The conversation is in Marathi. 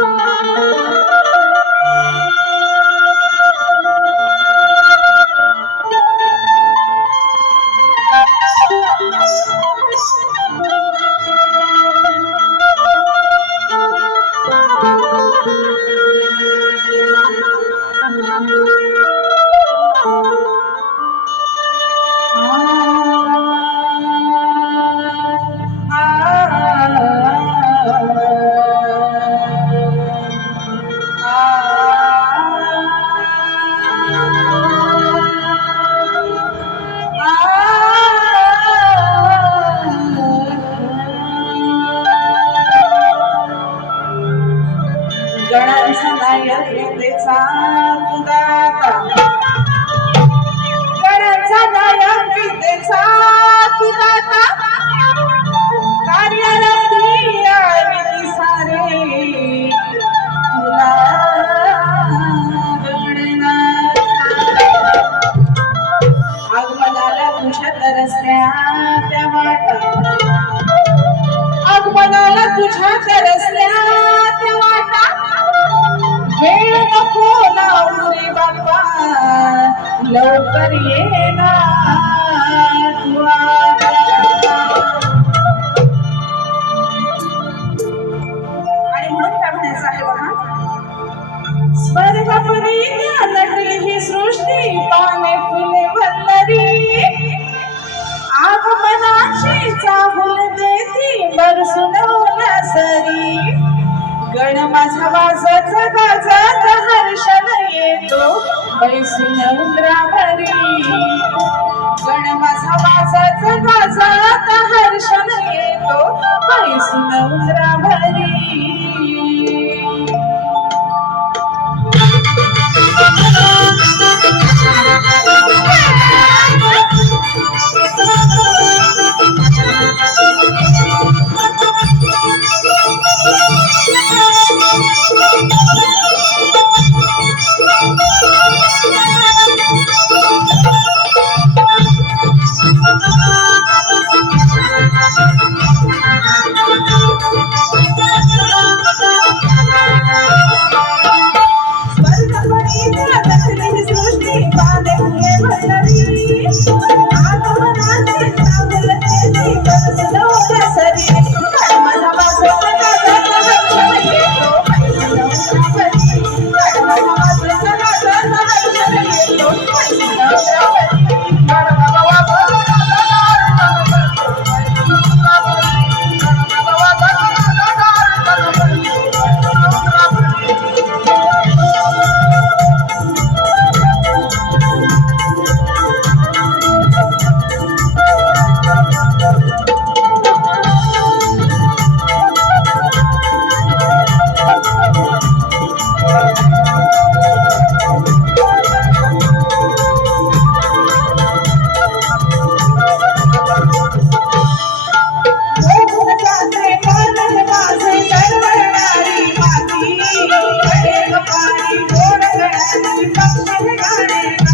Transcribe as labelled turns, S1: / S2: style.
S1: Bye. तरसल्या त्या वाटा. आगमनाला तुझ्या तरसल्या त्या वाटा. वेळ नको लावू रे बाप्पा लवकर ये चाहूल देती बरसून सरी. गण माझा वाजत गाजत हर्षण येतो बैसून उंदरावरी. गण माझा वाजत गाजात हर्षण येतो बैसून उंदरावरी. রে